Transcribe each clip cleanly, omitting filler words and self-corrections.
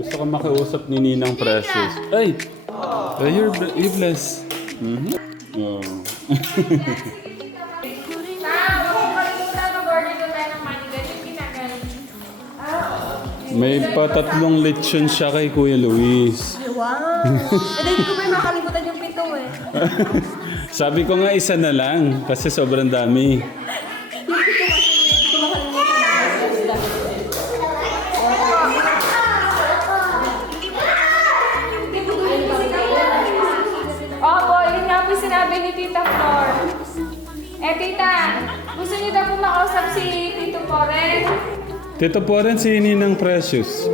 Gusto ko makiusap ni Ninang Precious. Ay! You're blessed. Mm-hmm. Oh. May patatlong lechon siya kay Kuya Luis. Wow! Hindi ko may makalimutan yung pito eh. Sabi ko nga isa na lang kasi sobrang dami. Opo, yun nga po sinabi ni Tita Flor. Eh, Tita, gusto niyo daw po makausap si Tito Forren? Tito po rin si Ninang Precious.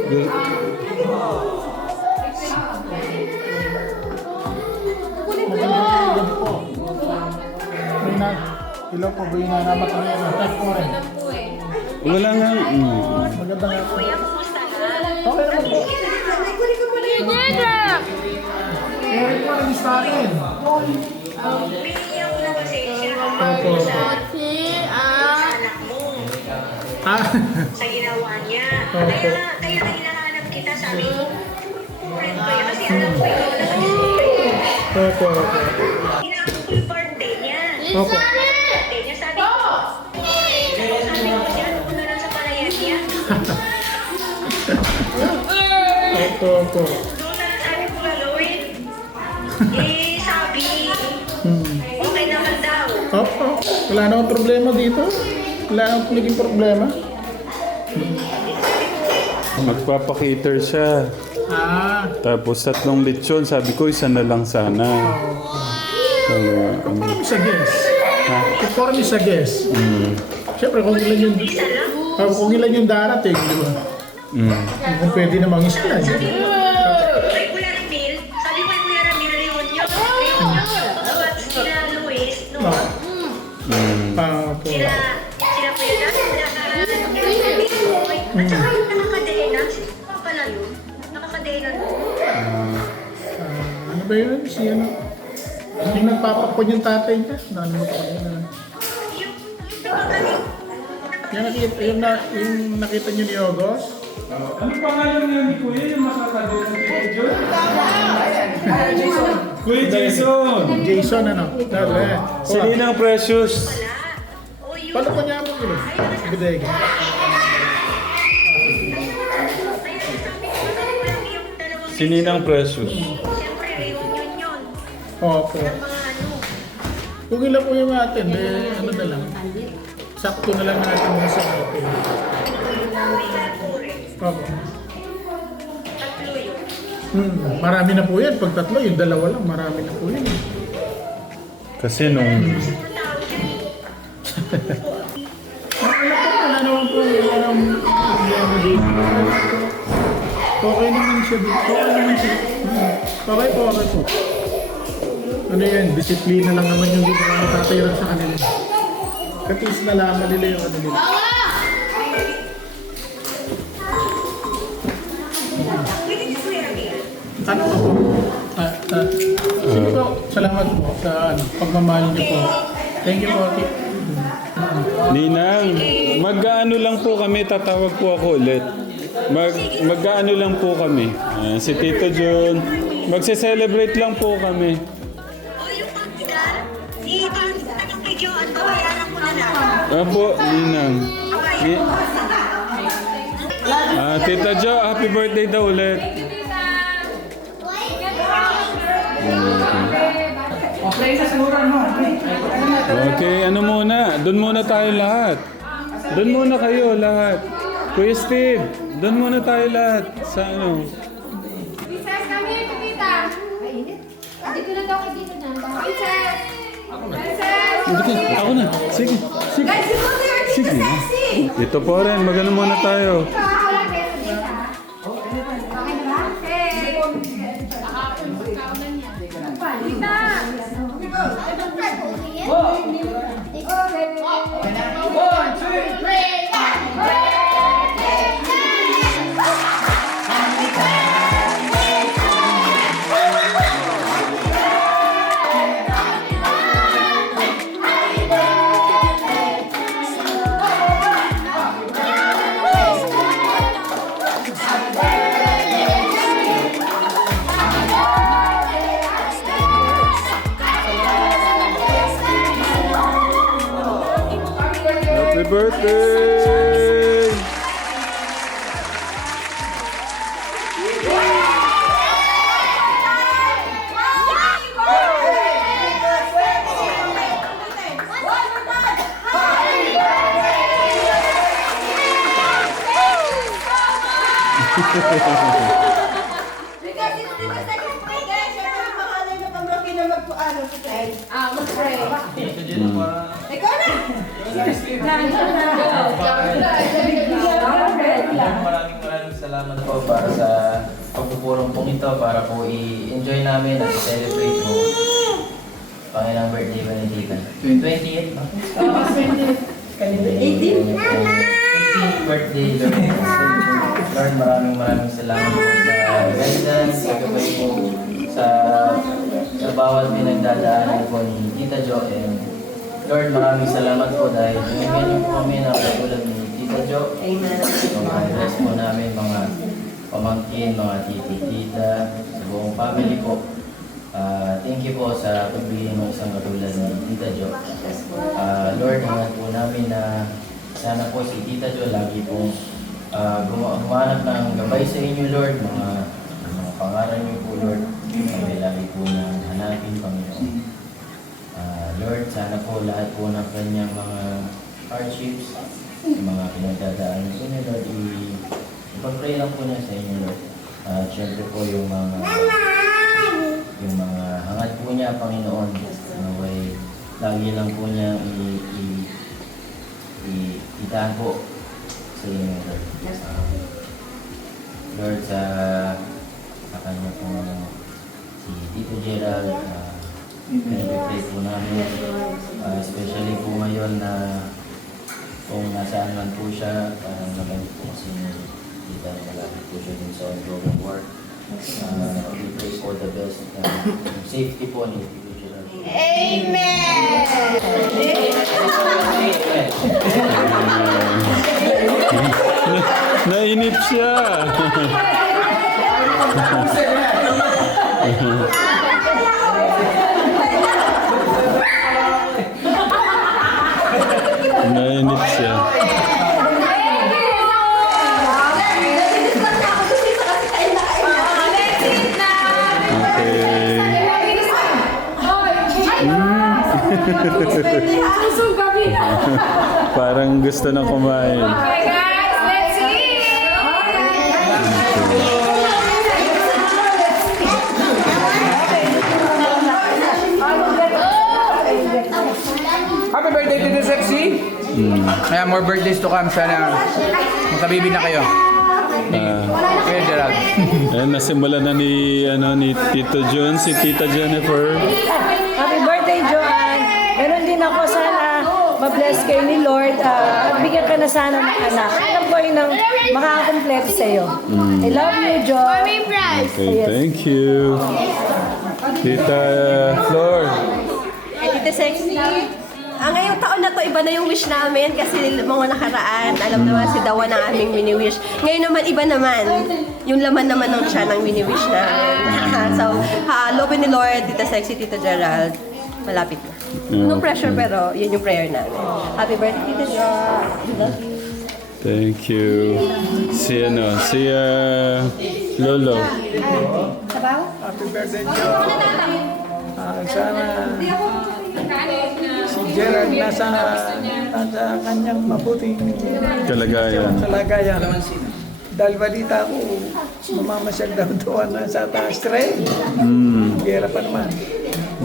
Hello po, buhay na naman kami. Thank po rin. Wala nga. Maganda nga po. Okay naman po. Meron po rin sa akin. Opo. Sa ginawa niya. Kaya hinahanap kita, sabi ko. Friend ko yan, kasi alam ko yun. Opo. Hinahanap ko yung birthday niya. Opo. Birthday niya, sabi ko. Sabi ko siya, ano na lang sa palayan niya. Opo. Doon na lang sabi ko gagawin. Sabi, okay naman daw. Opo. Wala namang problema dito. Wala namang naging problema. Magpapakater siya. Tapos tatlong lechon. Sabi ko isa na lang sana. Parang sa guest. Ha? Parang sa guest. Siyempre, kung ilan yung... kung ilan yung darating, di ba? Kung pwede namang isa lang. Kay Kuya Ramil, sabi ko kay Kuya Ramil, reunion. But sila Luis, no? Opo. Sila Kuya Dan, sila at saka yung nakakadena, sino pa pala yun? Nakakadena doon. Ano ba yun? Si ano? Yung nagpapakpon yung tatay niya. Ano mo pa yun? Yung nakita niyo ni August? Ano pangalan niya ni Kuya? Yung makakadena ni Kuya John? Kuya Jason! Jason, ano? Sabi. Si Ninang Precious. Paano po niya mo yun? Bidega. Si Ninang Precious. Siyempre, reunion yun. Opo. Mga ano, Kung ilan po yung atin, ano na lang. Sakto na lang natin mga sa atin. Opo. tatlo yun. Marami na po yan. Pag tatlo, yung dalawa lang, marami na po yan. Kasi nung... Wala naman po, wala naman problema dito. Okay naman siya dito. Okay naman siya. Okay po. Ano yan, disiplina lang naman yung dito na natatayran sa kanila. Katis na laman nila yung ano nila. Ano po? Sige po, salamat po sa pagmamahal niyo po. Thank you po. Ninang, mag-ano lang po kami, tatawag po ako ulit. Mag-ano lang po kami. Si Tito John, magse-celebrate lang po kami. O yung pagkita, anong video at babayaran ko na lang. Apo, Ninang. Tita Jo, happy birthday daw ulit. Okay, ano muna? Doon muna tayo lahat. Doon muna kayo lahat. Kuya Steve, doon muna tayo lahat. Sa ano? Princess, kami ito, Tita. Dito na daw, dito na. Princess! Princess! Ako na. Sige. Guys, you go to your Sige. Tita Sexy! Dito po rin, magano muna tayo. birthday! Because it's the second birthday, syempre mahalay na pamaki na magpuano si Ted. Mag-pray. Ikaw na! Maraming salamat po para sa pagpupulong pong ito para po i-enjoy namin at i-celebrate po Panginoong birthday ko ni Tita. 28 ba? 18th birthday Lord, maraming salamat po sa guidance, sa gabay po sa bawat pinagdadaanan po ni Tita Jo. And Lord, maraming salamat po dahil binigyan niyo po kami ng katulad ni Tita Jo. Amen. Mga dress po namin, mga pamangkin, mga tita, sa buong family po. Thank you po sa pagbigay ng isang katulad ni Tita Jo. Lord, ingat po namin na sana po si Tita Jo lagi po humanap ng gabay sa inyo, Lord. Mga pangalan niyo po, Lord. Kami lagi po nang hanapin, Panginoon. Lord, sana po lahat po ng kanyang mga hardships, yung mga pinagdadaanan po niya, Lord, ipag-pray lang po niya sa inyo, Lord. Siyempre po yung mga hangad po niya, Panginoon, naway lagi lang po niya itahan po sa inyo, Lord. Lord, sa kanya po si Tito Gerald, pinag-pray po namin, especially po ngayon na kung nasaan man po siya, parang naman po kasi kita malapit po siya din sa ongoing work. We pray for the best, safety po ni Tito Gerald. Nainip siya. Nainip siya. Okay. Parang gusto na kumain. Okay guys, let's eat! Happy birthday to the sexy! Kaya more birthdays to come. Sana magkabibi na kayo. Kuya Gerald. Ayan, nasimula na ni Tito Jun, si Tita Jennifer. Happy birthday, Joanne! Meron din ako, sana ma-bless kayo ni Lord. At bigyan ka na sana ng anak. Alam ko yun ang makakakompleto sa'yo. I love you, Joan. Okay, thank you. Tita Flor. Tita Sexy. Ngayong taon na to, iba na yung wish namin kasi mga nakaraan, alam naman si Dawan ang aming mini-wish. Ngayon naman, iba naman. Yung laman naman ng tiyan ang mini-wish namin. So, love ni Lord, Tita Sexy, Tita Gerald. Malapit na. No pressure pero yun yung prayer namin. Happy birthday, Tita Gerald. Love you. Thank you. Si Lolo. Happy birthday, Joe. Sana si Gerald nasa kanyang mabuting Kalagayan. Dahil balita ko, mamamasyag daw doon sa taas train. Gera pa naman.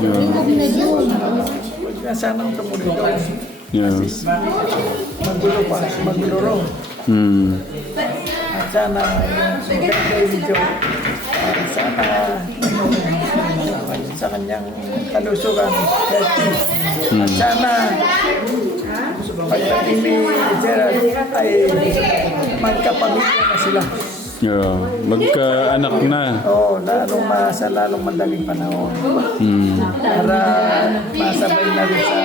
Huwag na sanang tumuloy doon. Yeah. Magulo raw. At sana yung birthday ni Joe, sana sa kanyang kalusugan, healthy. At sana pagdating ni Gerald ay magkapamilya na sila. Yeah. Magka-anak na. Oo, sa lalong madaling panahon. Para masabay na rin sa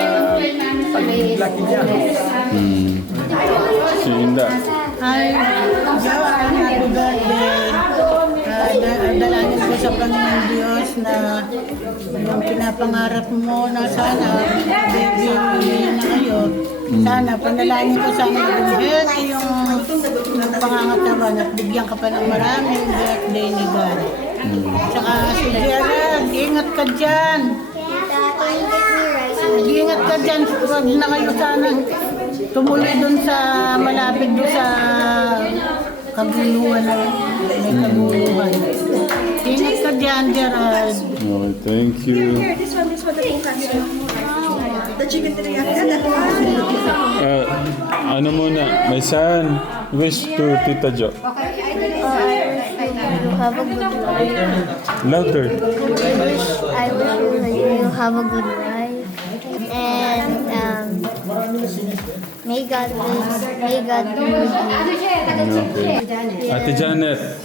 paglaki niya. Si Inda. Hi, Joanne, happy birthday. Dalangin ko sa Panginoon Diyos na yung pinapangarap mo na sana baby na kayo. Sana, panalangin ko sana yung healthy yung pangangatawan at bigyan ka pa ng maraming birthday ni God. Tsaka si Gerald, ingat ka dyan. Ingat ka dyan. Huwag na kayo sana tumuloy dun sa malapit dun sa kaguluhan na may kaguluhan. Ingat ka dyan, Gerald. Okay, thank you. This one, the pink pasta. The chicken teriyaki. And that one. Ano muna, may san wish to Tita Jo. You have a good life. Louder. I wish you have a good life. And may God be with you. Okay. Ate Janet.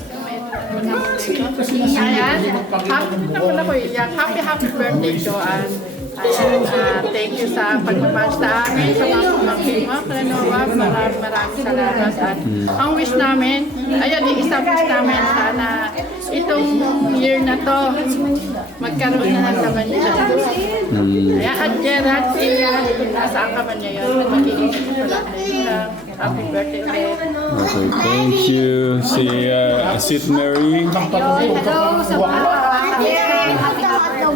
Happy birthday, Joanne. Ayan, thank you sa pagmamahal sa amin, sa mga pamangkin mo, Renova, maraming salamat. At ang wish namin, ayan, yung isang wish namin, sana itong year na to, magkaroon na ng laman niya. Kaya at Gerard, ingat, nasaan ka man ngayon, mag-iingat ko lang. Happy birthday ulit. Okay, thank you. Si Sid Mary. Hello sa mga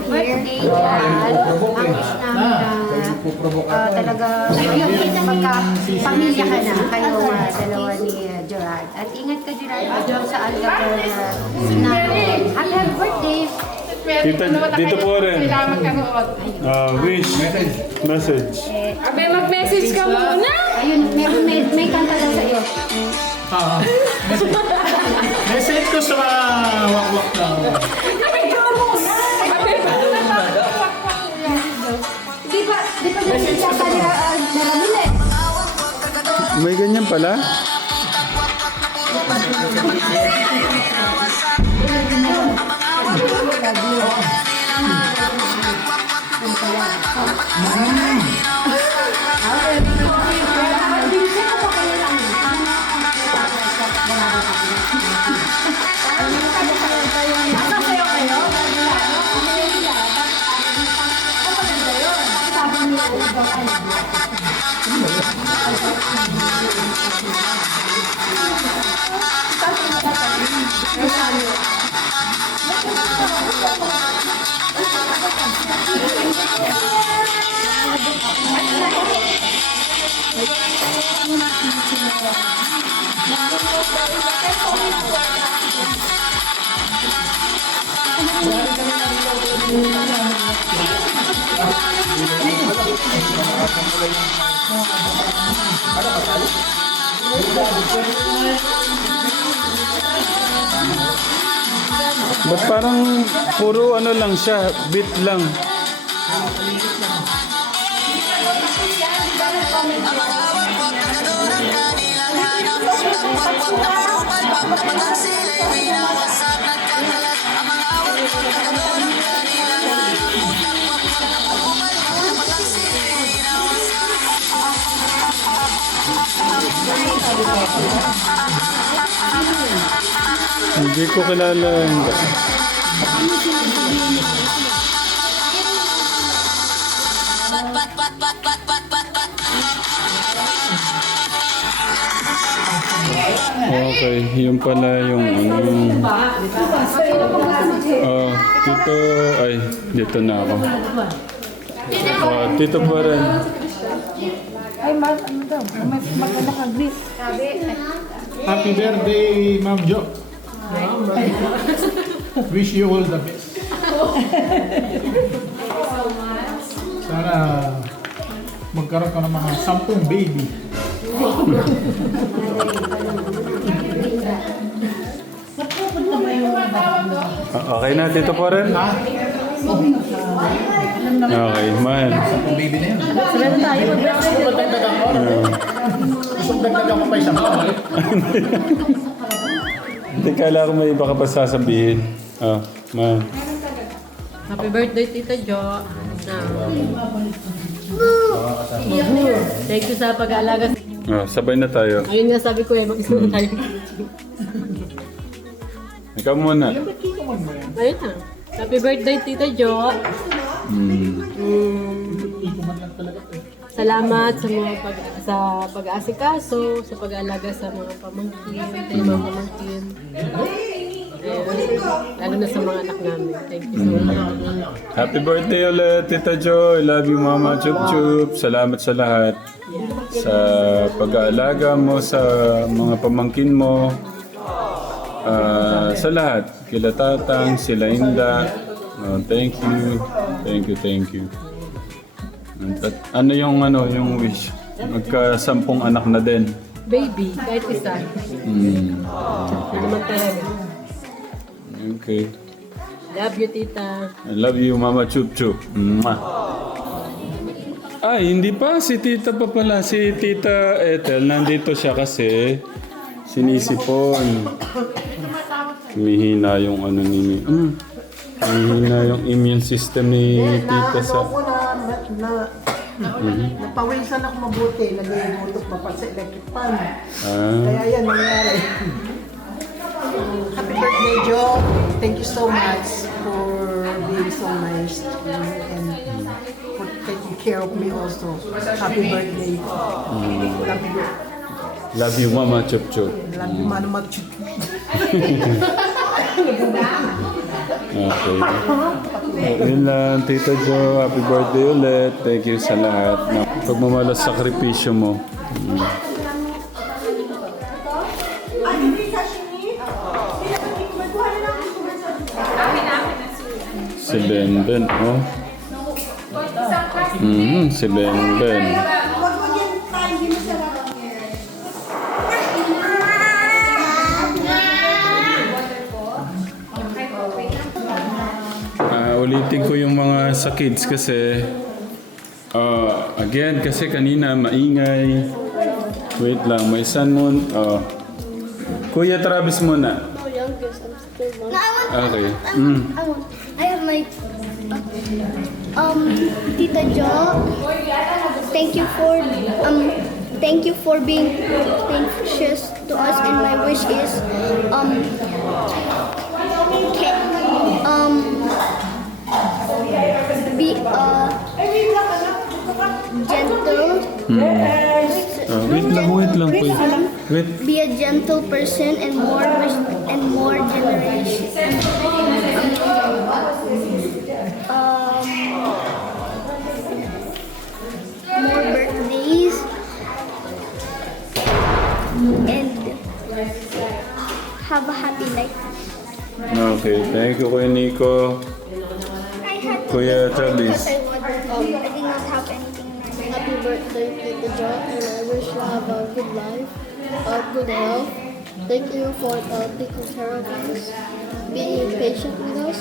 birthday dyan. Ang wish namin talaga magka-pamilya ka na kayo dalawa ni Gerard. At ingat ka Gerard, medyo sa alcohol na happy birthday. Tita, dito po rin. Wish. Message. Abe, mag-message ka muna. Ayun, may kanta daw sa iyo. Message ko sa mga wakwak na. Di ba message ka sa naramin eh? May ganyan pala? Ba't parang puro ano lang siya, beat lang. Hindi ko kilala. Okay, yun pala yung ano. Tito, ay, dito na ako. Tito pa rin. Ay, ano daw? Maganda ka, Greek. Happy birthday, Ma'am Jo. Wish you all the best. Sana magkaroon ka ng mga 10 baby. Okay na, Tito pa rin? Okay, man. Baby na yun. Meron tayo, mag-birthday. Gusto dagdagan ko pa isang bawal. Hindi, kala ko may iba ka pa sasabihin. Man. Happy birthday, Tita Jo. Thank you sa pag-aalaga. Sabay na tayo. Ayun nga sabi ko mag-isa na tayo. Ikaw muna. Ayun na. Happy birthday, Tita Jo. Salamat sa mga pag-aasikaso, sa pag-aalaga sa mga pamangkin, tayo mga pamangkin. Lalo na sa mga anak namin. Thank you so much. Happy birthday ulit, Tita Jo. I love you, Mama Chup Chup. Salamat sa lahat. Sa pag-aalaga mo sa mga pamangkin mo. Sa lahat. Kila Tatang, sila Inda. Thank you. Thank you. At ano yung wish? Magka-10 anak na din. Baby, kahit isa. Hindi naman talaga. Okay. Love you, Tita. I love you, Mama Chup Chup. Mwah. Ay, hindi pa. Si Tita pa pala. Si Tita Ethel, nandito siya kasi sinisipon. Humihina yung ano ni... humihina yung immune system ni Tita sa... Napawisan ako mabuti. Nag-iutok pa sa electric fan. Ah. Kaya yan nangyari. Happy birthday, Joe. Thank you so much for being so nice to me and for taking care of me also. Happy birthday. Love you, Mama Chup Chup. Love you, Mama Chup. Okay. Yun lang, Tita Jo. Happy birthday ulit. Thank you sa lahat. Pagmamalas sakripisyo mo. Si Ben, oh. Si Ben. Ulitin ko yung mga sa kids kasi again, kasi kanina maingay. Wait lang, may son mo. Kuya Travis muna. Okay. I have my Tita Jo. Thank you for being precious to us, and my wish is be gentle. Wait lang po. Wait. Be a gentle person and more generation. More birthdays and have a happy life. Okay, thank you Kuya Nico. Kuya Travis. I did not have anything. Happy birthday, Tita Jo, and I wish you have a good life, good health. Thank you for taking care of us, being patient with us.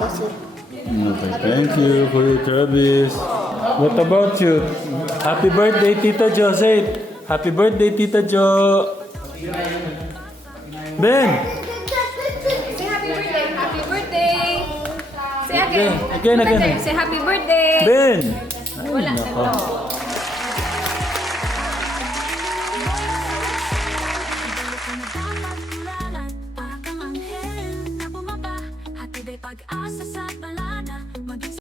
That's it. Okay, thank you Kuya Travis. What about you? Happy birthday, Tita Jo. Say it. Happy birthday, Tita Jo. Ben! Say happy birthday. Happy birthday. Say again. Again. Say happy birthday. Ben! Wala na to.